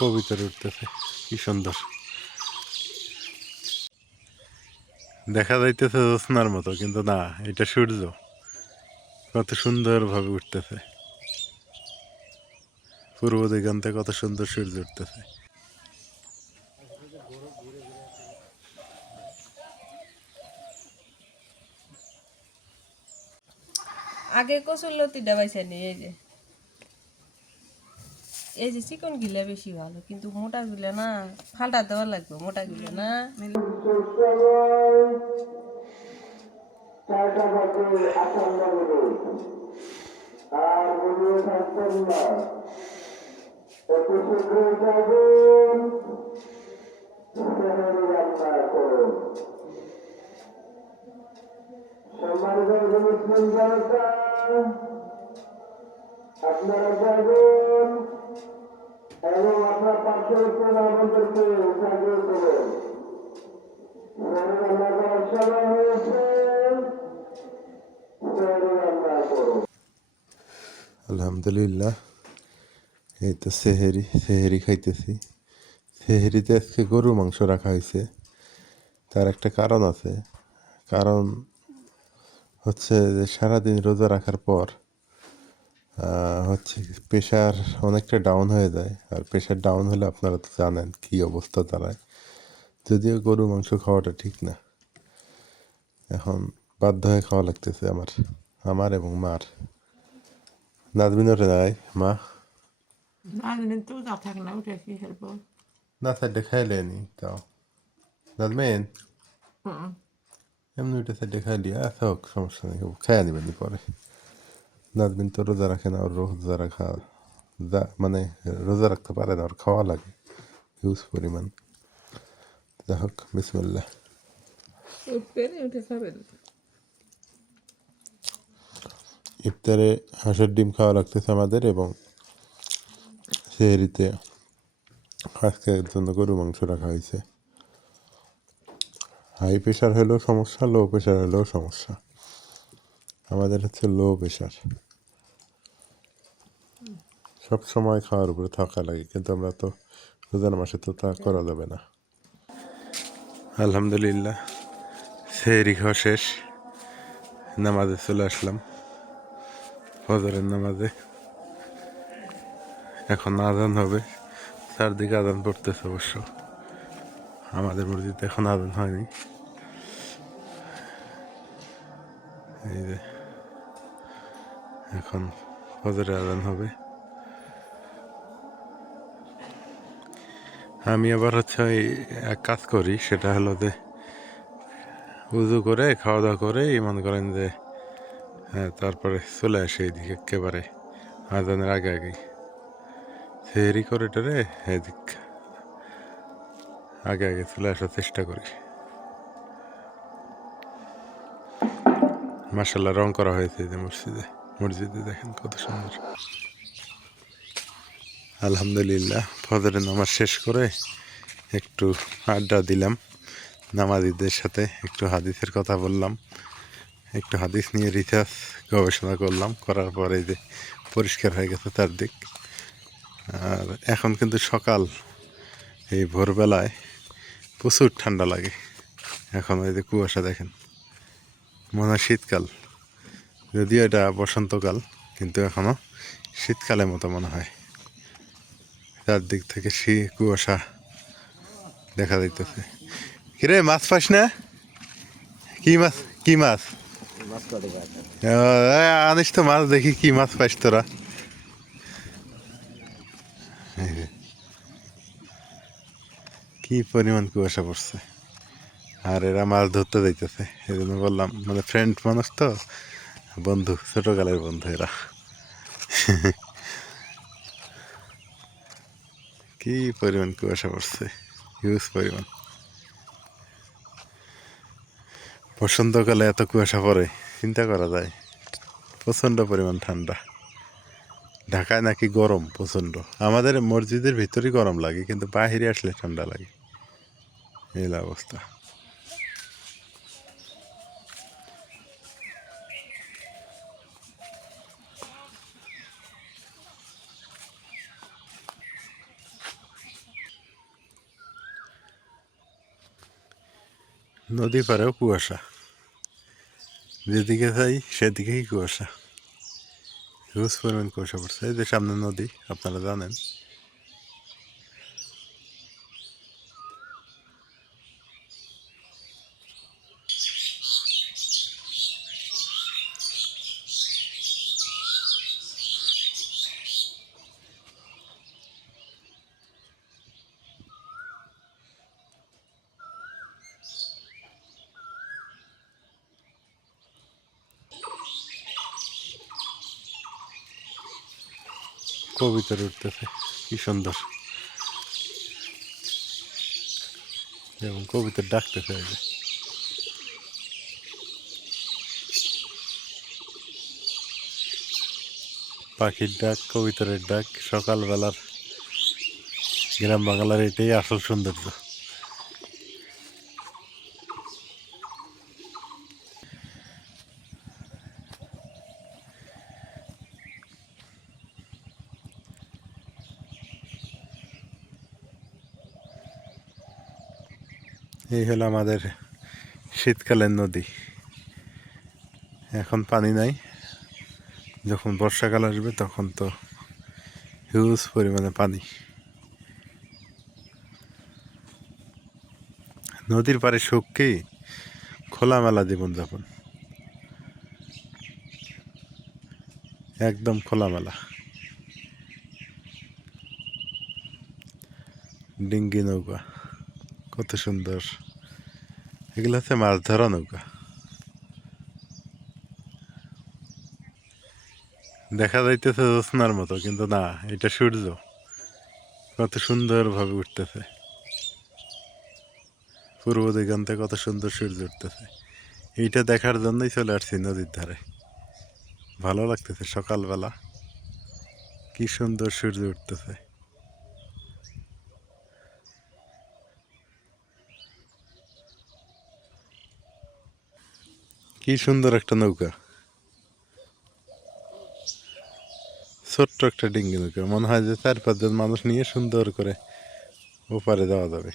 কবিতর উঠতেছে, কি সুন্দর। দেখা যাইতেছে জ্যোৎস্নার মতো, কিন্তু না, এটা সূর্য। কত সুন্দরভাবে উঠতেছে। পূর্ব দিগন্তে কত সুন্দর সূর্য উঠতেছে। আগে কচুর লতিটা বাইছে নি, এই যে। এই যে চিকন গিলা বেশি ভালো, কিন্তু মোটা গিলা না, ফালটা দেওয়া লাগবে, মোটা গিলা না। আপনারা আলহামদুলিল্লাহ। এই তো সেহেরি সেহেরি খাইতেছি। সেহেরিতে আজকে গরু মাংস রাখা হয়েছে। তার একটা কারণ আছে। কারণ হচ্ছে যে সারাদিন রোজা রাখার পর হচ্ছে প্রেশার অনেকটা ডাউন হয়ে যায়। আর প্রেশার ডাউন হলে আপনারা তো জানেন কী অবস্থা দাঁড়ায় যদিও গরু মাংস খাওয়াটা ঠিক না। এখন বাধ্য হয়ে খাওয়া লাগতেছে আমার আমার এবং মার। নাজমিনরে নাই মা নাজমিন তো যা থাকে না উঠে কি খেলব না সাইডে খাইলে নি তাও নাজমিন হুম এমনি উঠে সাইডে খাইলি আচ্ছা হোক সমস্যা নেই খাইয়া নিবেন নি পরে নাজমিন তো রোজা রাখে না ওর রোজা রাখা যা মানে রোজা রাখতে পারে না ওর খাওয়া লাগে হিউজ পরিমাণ যা হোক ইফতারে হাঁসের ডিম খাওয়া লাগতেছে আমাদের এবং সেহরিতে আজকের জন্য গরু মাংস রাখা হয়েছে। হাই প্রেশার হলেও সমস্যা, লো প্রেশার হলেও সমস্যা। আমাদের হচ্ছে লো প্রেশার সব সময় খাওয়ার উপরে থাকা লাগে, কিন্তু আমরা তো রোজার মাসে তো তা করা যাবে না। আলহামদুলিল্লাহ, সেহরি খাওয়া শেষ। নামাজে চলে আসলাম। ফজরের নামাজে। এখন আজান হবে। চারদিকে আজান পড়তেছে অবশ্য। আমাদের মসজিদে এখন আজান হয়নি। এই যে, এখন ফজরের আজান হবে। আমি আবার হচ্ছে ওই এক কাজ করি, সেটা হলো যে উজু করে খাওয়া দাওয়া করে মনে করেন যে হ্যাঁ তারপরে চলে আসে এইদিকে একেবারে। আজানের আগে আগে সেরি করে টরে এদিক। আগে আগে চলে আসার চেষ্টা করি। মার্শাল্লাহ রং করা হয়েছে যে মসজিদে। মসজিদে দেখেন কত সুন্দর। আলহামদুলিল্লাহ, ফজরের নামাজ শেষ করে একটু আড্ডা দিলাম। নামাজিদের সাথে একটু হাদিসের কথা বললাম। একটু হাদিস নিয়ে রিসার্চ গবেষণা করলাম, করার পরে যে পরিষ্কার হয়ে গেছে চারদিক আর এখন কিন্তু সকাল, এই ভোরবেলায় প্রচুর ঠান্ডা লাগে। এখন ওই যে কুয়াশা দেখেন, মনে হয় শীতকাল। যদিও এটা বসন্তকাল, কিন্তু এখনও শীতকালের মতো মনে হয়। চারদিক থেকে শী, কুয়াশা দেখা যাইতেছে কিরে, মাছ পাস না? কি মাছ কি মাছ? আনিস তো মাছ, দেখি কি মাছ পাইস তোরা। কি পরিমাণ কুয়াশা পড়ছে। আর এরা মাছ ধরতে যাইতেছে এই জন্য বললাম মানে ফ্রেন্ড মানুষ তো, বন্ধু, ছোটকালের বন্ধু এরা। কি পরিমাণ কুয়াশা পড়ছে হিউজ পরিমাণ। বসন্তকালে এত কুয়াশা পড়ে, চিন্তা করা যায়, প্রচণ্ড পরিমাণ ঠান্ডা। ঢাকায় নাকি গরম, প্রচণ্ড। আমাদের মসজিদের ভিতরেই গরম লাগে, কিন্তু বাহিরে আসলে ঠান্ডা লাগে। এই অবস্থা। নদী পারেও কুয়াশা। যেদিকে যাই সেদিকেই কুয়াশা। হিউজ পরিমাণ কুয়াশা পড়ছে। এই যে সামনে নদী আপনারা জানেন। কবিতর উঠতেছে, কি সুন্দর এবং কবিতর ডাকতেছে এই যে। পাখির ডাক কবিতরের ডাক, সকালবেলার গ্রাম বাংলার এটাই আসল সৌন্দর্য এই হলো আমাদের শীতকালের নদী। এখন পানি নাই। যখন বর্ষাকাল আসবে তখন তো হিউজ পরিমাণে পানি। নদীর সুখ কি? খোলামেলা জীবনযাপন। একদম খোলামেলা। ডিঙ্গি নৌকা, কত সুন্দর। এগুলো হচ্ছে মাছ ধরা নৌকা। দেখা যাইতেছে জ্যোৎস্নার মতো, কিন্তু না, এটা সূর্য। কত সুন্দরভাবে উঠতেছে। পূর্ব দিগন্তে কত সুন্দর সূর্য উঠতেছে। এইটা দেখার জন্যই চলে আসছি নদীর ধারে। ভালো লাগতেছে সকালবেলা। কি সুন্দর সূর্য উঠতেছে। কি সুন্দর একটা নৌকা। ছোট্ট একটা ডিঙ্গি নৌকা। মনে হয় যে চার পাঁচজন মানুষ নিয়ে সুন্দর করে ওপারে যাওয়া যাবে।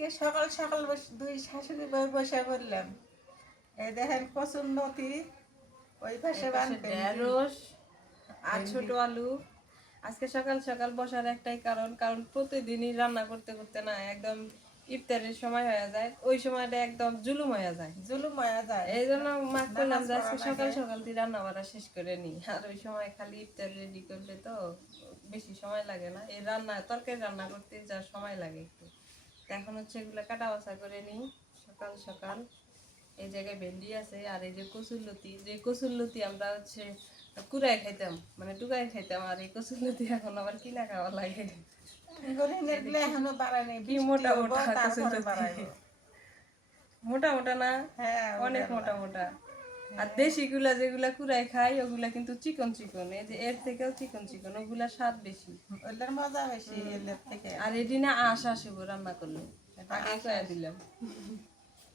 আজকে সকাল সকাল বস- দুই শাশুড়ি বউ বসে বললাম এই দেখেন কচুর নথি ওই পাশে ঢেঁড়স আর ছোট আলু। আজকে সকাল সকাল বসার একটাই কারণ কারণ প্রতিদিনই রান্না করতে করতে না একদম ইফতারের সময় হয়ে যায় ওই সময়টা একদম জুলুম হয়ে যায়। জুলুম হয়ে যায়। এই জন্য মা করলাম যে আজকে সকাল সকাল দিয়ে রান্না বাড়া শেষ করে নি। আর ওই সময় খালি ইফতার রেডি করলে তো বেশি সময় লাগে না। এই রান্না তরকারি রান্না করতে যা সময় লাগে একটু। এখন হচ্ছে এগুলো কাটা বাছা করে নিই। সকাল সকাল। এই জায়গায় ভেন্ডি আছে আর এই যে কচুরলতি যে কচুরলতি আমরা হচ্ছে কুড়াই খাইতাম মানে টুকাই খাইতাম আর এই কচুরলতি এখন আবার কিনা খাওয়া লাগে। এখনও মোটা মোটা মোটা মোটা না? হ্যাঁ অনেক মোটা মোটা। আর দেশি গুলা যেগুলা কুড়াই খাই ওগুলা কিন্তু চিকন চিকন। এই যে এর থেকেও চিকন চিকন ওগুলা স্বাদ বেশি। ওদের মজা বেশি এদের থেকে। আর এটি না আশ আসে রান্না করলে। আগে কয়ে দিলাম।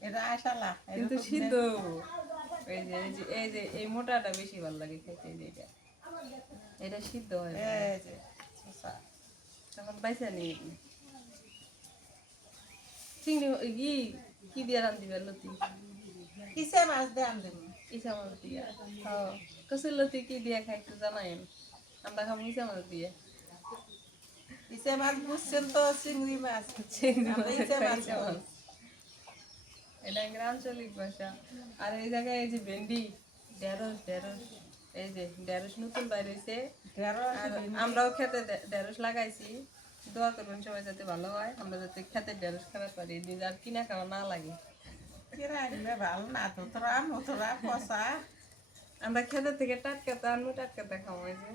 এটা আশালা কিন্তু সিদ্ধ এই যে এই যে এই যে এই মোটাটা বেশি ভালো লাগে খেতে এই যে এটা। এটা সিদ্ধ হয় তখন নিয়ে চিংড়ি ই কি দিয়ে রান্ধিবে লতি? কিসে মাছ দিয়ে আনদিম ইসা মাছ দিয়া। হ্যাঁ কি দিয়ে খাই একটু জানাইন আমরা খাব ইসা মাছ দিয়ে। কিসে মাছ বুঝছেন তো চিংড়ি মাছ। চিংড়ি ইসে ইসা। এটা আঞ্চলিক ভাষা। আর এই জায়গায় এই যে ভেন্ডি ঢেঁড়স ঢেঁড়স এই যে ঢেঁড়স নতুন বাইরে হয়েছে আমরাও খেতে ঢেঁড়স লাগাইছি। দোয়া করবেন সবাই যাতে ভালো হয়। আমরা যাতে খেতে ঢেঁড়স খাবার পারি। নিজে আর কিনা খাওয়া না লাগে। কিরা আনলে না তো তোরা মতোরা পচা। আমরা খেতে থেকে টাটকাতে আনব টাটকাতে খাওয়া হয়েছে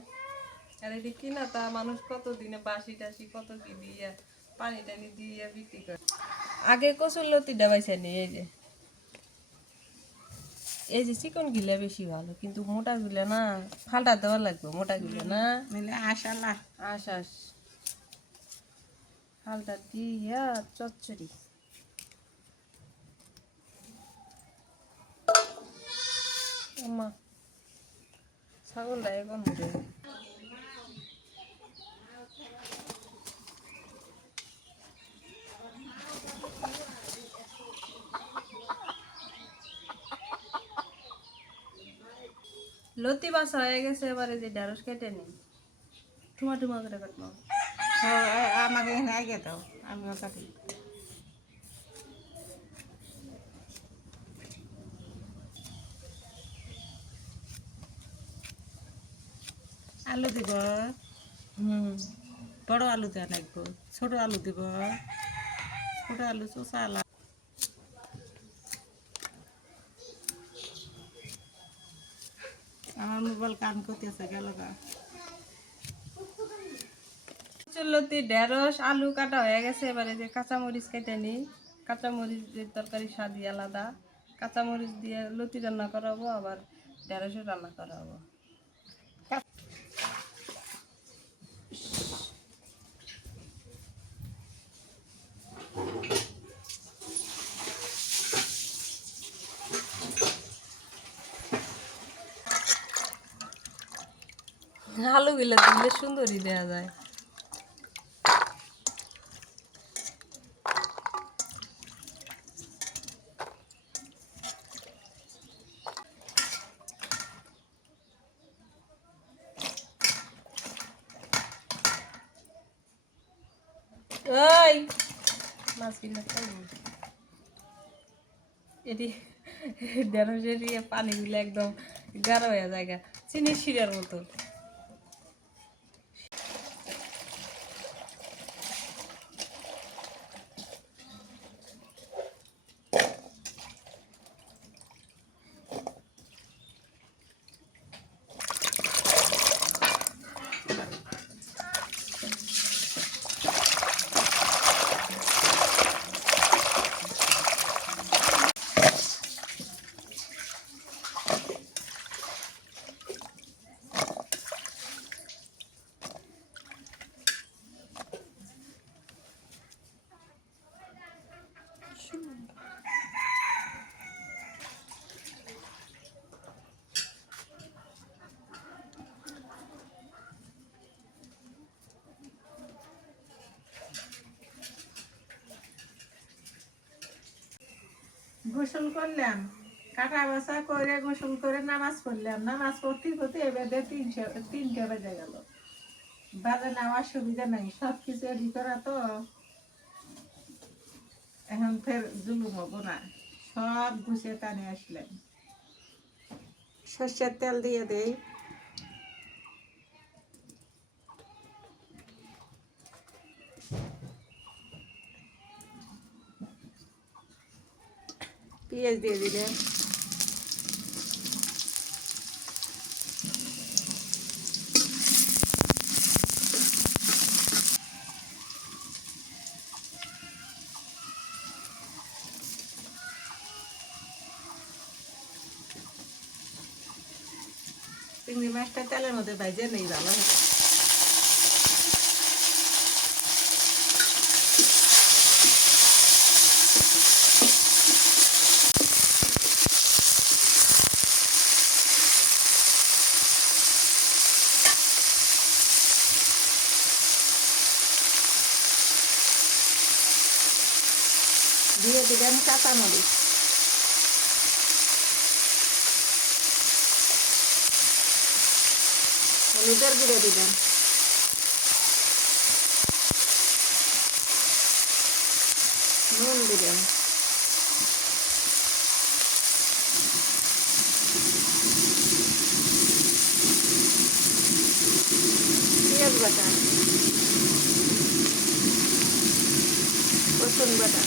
আর এটি কিনা তা মানুষ কত দিনে বাসি টাসি কত কি দিয়ে পানি টানি দিয়ে বিক্রি করে। আগে কচুর লতি ডাবাইছে নি এই যে। এই যে চিকন গিলা বেশি ভালো কিন্তু মোটা গুলা না ফালটা দেওয়া লাগবে মোটা গুলা না। মিলে আশালা আস ফালটা দিয়া চচ্চড়ি। আমা ছাগলটা এখন উঠে লতি বাসা হয়ে গেছে এবারে যে ঢেঁড়স কেটে নি টুমা টুমা করে কাটবো। হ্যাঁ, আমাকে এখানে আগে দাও আমিও কাটি। আলু দিব। হুম, বড় আলু দেওয়া লাগবো, ছোট আলু দিব। ছোট আলু, চোষা আলু। আমার মোবাইল কান করতেছে, গেল গা। লতি ঢেঁড়স, আলু কাটা হয়ে গেছে, এবারে যে কাঁচামরিচ কেটে নিই। কাঁচামরিচ দিয়ে তরকারি স্বাদই আলাদা। কাঁচামরিচ দিয়ে লতি রান্না করাবো, আবার ঢেঁড়সও রান্না করাবো। আলু গুলো দিলে সুন্দরই দেওয়া যায় পানিগুলো একদম গাঢ় হয়ে যায়। চিনির শিরার মতো গোসল করলাম। কাটা বাসা করে গোসল করে নামাজ পড়লাম। নামাজ পড়তে পড়তে এবারে তিনশো, তিনটে বেজে গেল। বাজে নেওয়ার সুবিধা নাই সব কিছু রেডি করা তো। এখন ফের জুলুম হব না। সব গুছিয়ে টানে আসলেন সর্ষের তেল দিয়ে দেই। পেঁয়াজ দিয়ে দিলে চিংড়ি মাছটা তেলের মধ্যে ভাজে নেই ভালো। কাঁচামরিচ হলুদের গুঁড়ো দিবেন নুন দিবেন পেঁয়াজ বাটা রসুন বাটা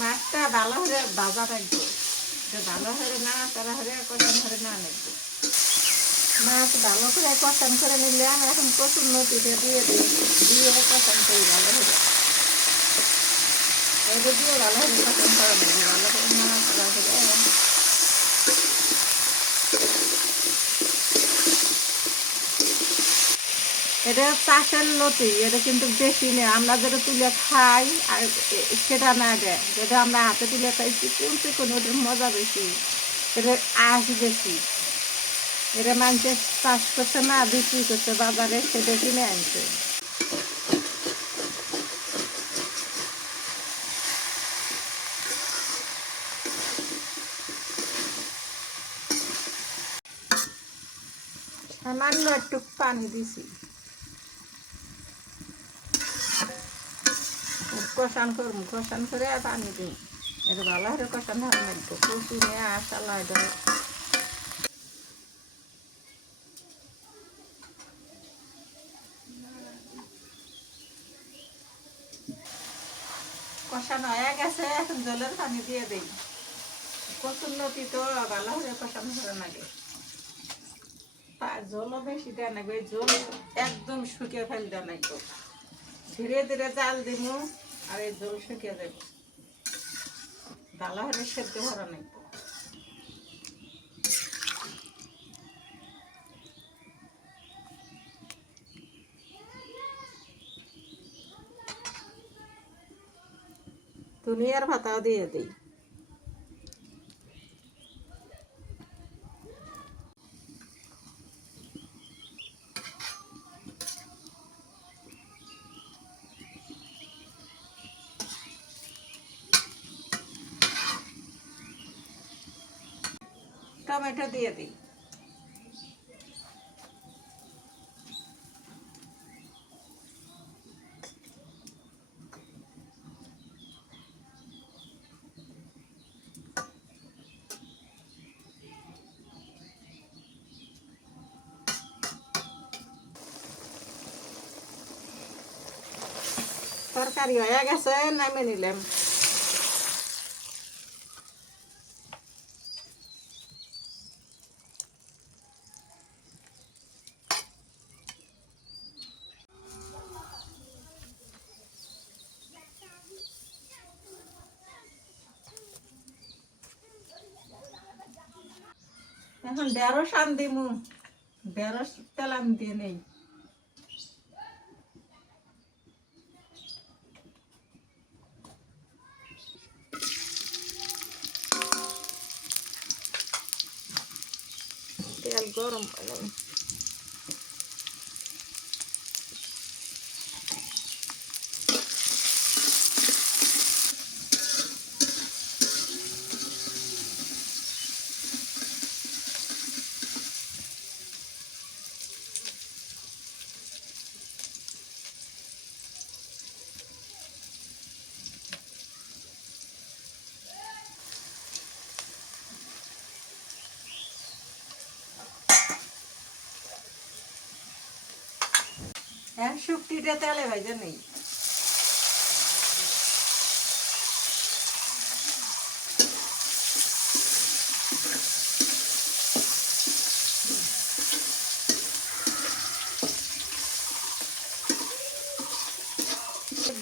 মাছটা ভালো করে ভাজা রাখব যে ভালো হরে করে না মাছ ভালো করে করে নিলে আমি এখন নদীতে দিয়ে দিয়ে কষান করি ভালো দিয়ে ভালো ভালো করে এটা চাষের লতি এটা কিন্তু বেশি নেই। আমরা যেটা তুলে খাই আর সেটা না দেয়। যেটা আমরা হাতে তুলে খাইছি কোন কোন ওটার মজা বেশি। এটা আঁশ বেশি। এটা মানুষের চাষ করছে বিক্রি করছে বাজারে সেটা কিনে আনছে সামান্য একটু পানি দিছি। কষান করব কষান করে আর পানি দিই। হবে লাগবে পানি দিয়ে দিই কচুর নদী তো ভালো করে কষানো করে লাগে জলও বেশি দেয় না জল একদম শুকিয়ে ফেল দেয় না ধীরে ধীরে জাল দিব আর এই জল শুকিয়ে দেব। ভালো করে সেদ্ধ ভরা নাই দুনিয়ার ভাতাও দিয়ে দিই। টমেটো দিয়ে দিই তরকারি হয়ে গেছে নামে নিলাম এখন ঢেঁড়স আন দিমু। ঢেঁড়স তেল দিয়ে নেই। হ্যাঁ শুক্তিটা তেলে ভেজে নেই।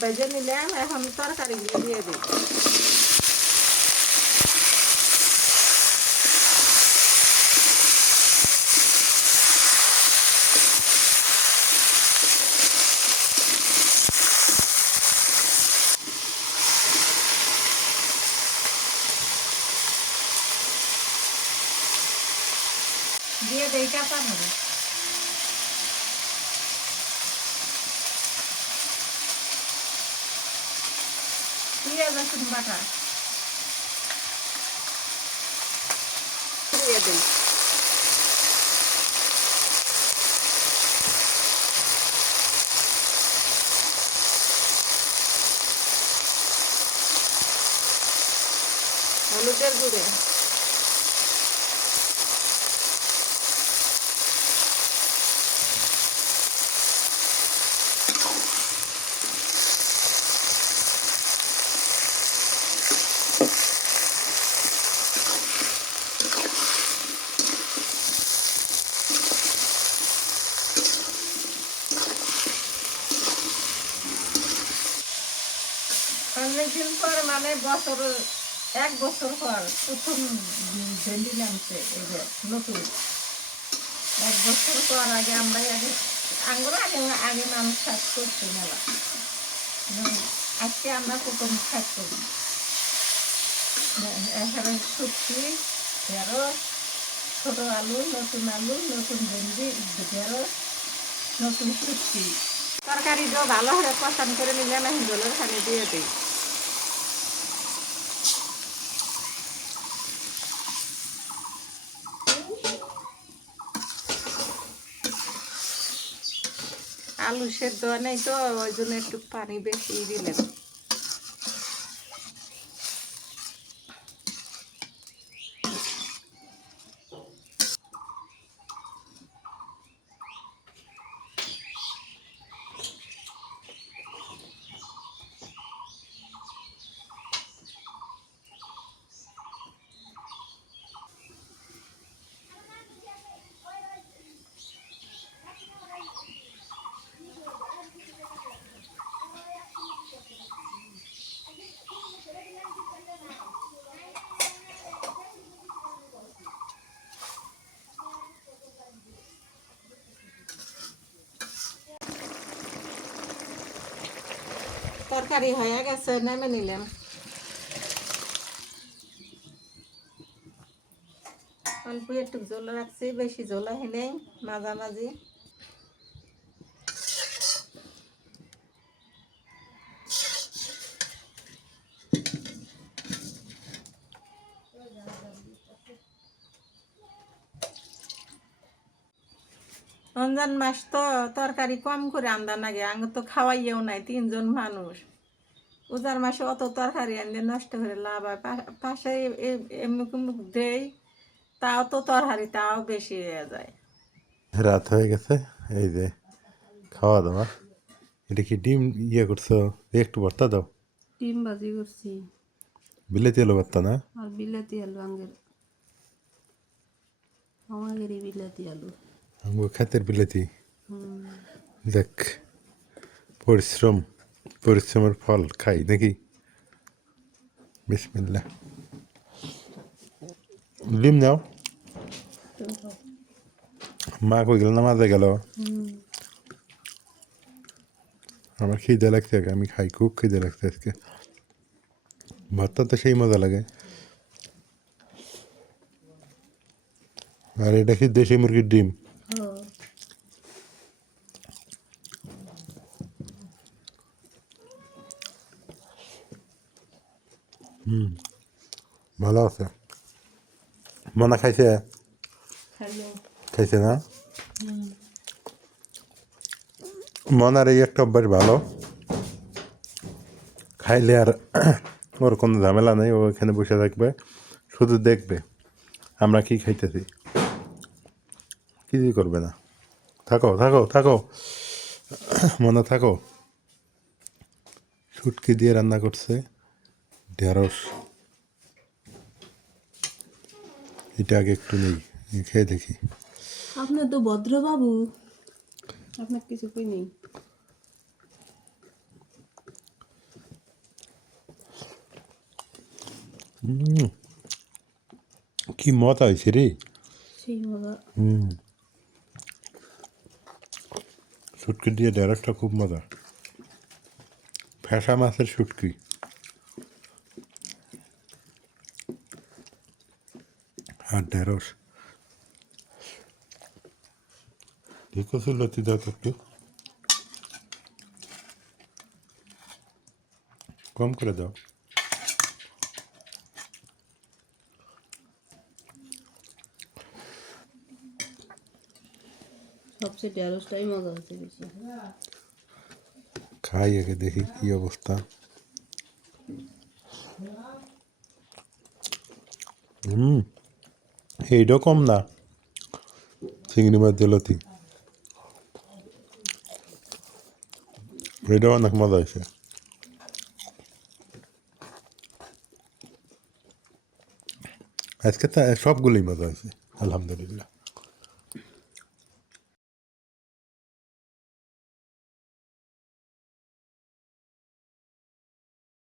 ভেজে নিলাম এখন তরকারি দিয়ে দিই পেঁয়াজ রসুন বাটা। দিয়ে দিই হলুদের গুঁড়ে অনেকদিন পর মানে বছর, এক বছর পর প্রথম ভেন্ডি নামছে এই যে নতুন। এক বছর পর আগে আমরা আগে, আঙ্গুর আগে আগে মানুষ কাজ করছে মেলা। আজকে আমরা প্রথম কাজ করি। এখানে শুক্তি ঢেঁড়স, ছোটো আলু, নতুন আলু, নতুন ভেন্ডি, ঢেঁড়স, নতুন শুক্তি তরকারিটাও ভালো করে পছন্দ করে নিলে না হিন্দুলের খানে দিয়ে দিই। আলু সেদ্ধ নেই তো ওই জন্য একটু পানি বেশি দিলেন। তরকারি হয়ে গেছে নেমে নিলাম। অল্প একটু জল রাখছি বেশি জল আহি নেই মাঝামাঝি। রমজান মাস তো তরকারি কম করে আমদান আগে আঙ্গ তো খাওয়াইয়েও নাই তিনজন মানুষ। উজার মাসে অত তরকারি আনলে নষ্ট করে লাভ হয় পা- পাশে এমুক মুখ দেই তাও তো তরকারি তাও বেশি হয়ে যায়। রাত হয়ে গেছে এই যে খাওয়া দাওয়া। এটা কি ডিম ইয়ে করছ? একটু ভর্তা দাও। ডিম ভাজি করছি। বিলাতি আলু ভর্তা না? আর বিলাতি আলু আঙ্গের। আমাদের বিলাতি আলু। খাতের বিলেতি দেখ পরিশ্রম পরিশ্রমের ফল খাই নাকি বিসমিল্লা ডিম নাও মা কই গেল নামাজে গেল আমার খিদে লাগছে আগে, আমি খাই খুব খিদে লাগছে আজকে ভর্তা তো সেই মজা লাগে আর এটা কি দেশি মুরগির ডিম ভালো আছে। মনা খাইছে? খাইছে না? মনার এই একটা অভ্যাস ভালো। খাইলে আর ওর কোনো ঝামেলা নেই ও এখানে বসে থাকবে শুধু দেখবে আমরা কি খাইতেছি। কিছুই করবে না। থাকো থাকো থাকো। মনে থাকো। শুটকি দিয়ে রান্না করছে। ঢেঁড়স। এটা আগে একটু নেই খেয়ে দেখি। আপনার তো ভদ্রবাবু। আপনার কিছু কই নেই কি মত হয়েছে রে। সুটকি দিয়ে ঢেঁড়সটা খুব মজা। ফ্যাসা মাছের শুটকি। ঢেঁড়স ঠিক আছে লতি দাও একটু কম করে দাও সবচেয়ে ঢেঁড়সটাই মজা হচ্ছে বেশি খাই আগে দেখি কি অবস্থা হুম এইটাও কম না? চিংড়ি মাছ জলতি এটা অনেক মজা হয়েছে আজকে সবগুলোই মজা হয়েছে, আলহামদুলিল্লাহ।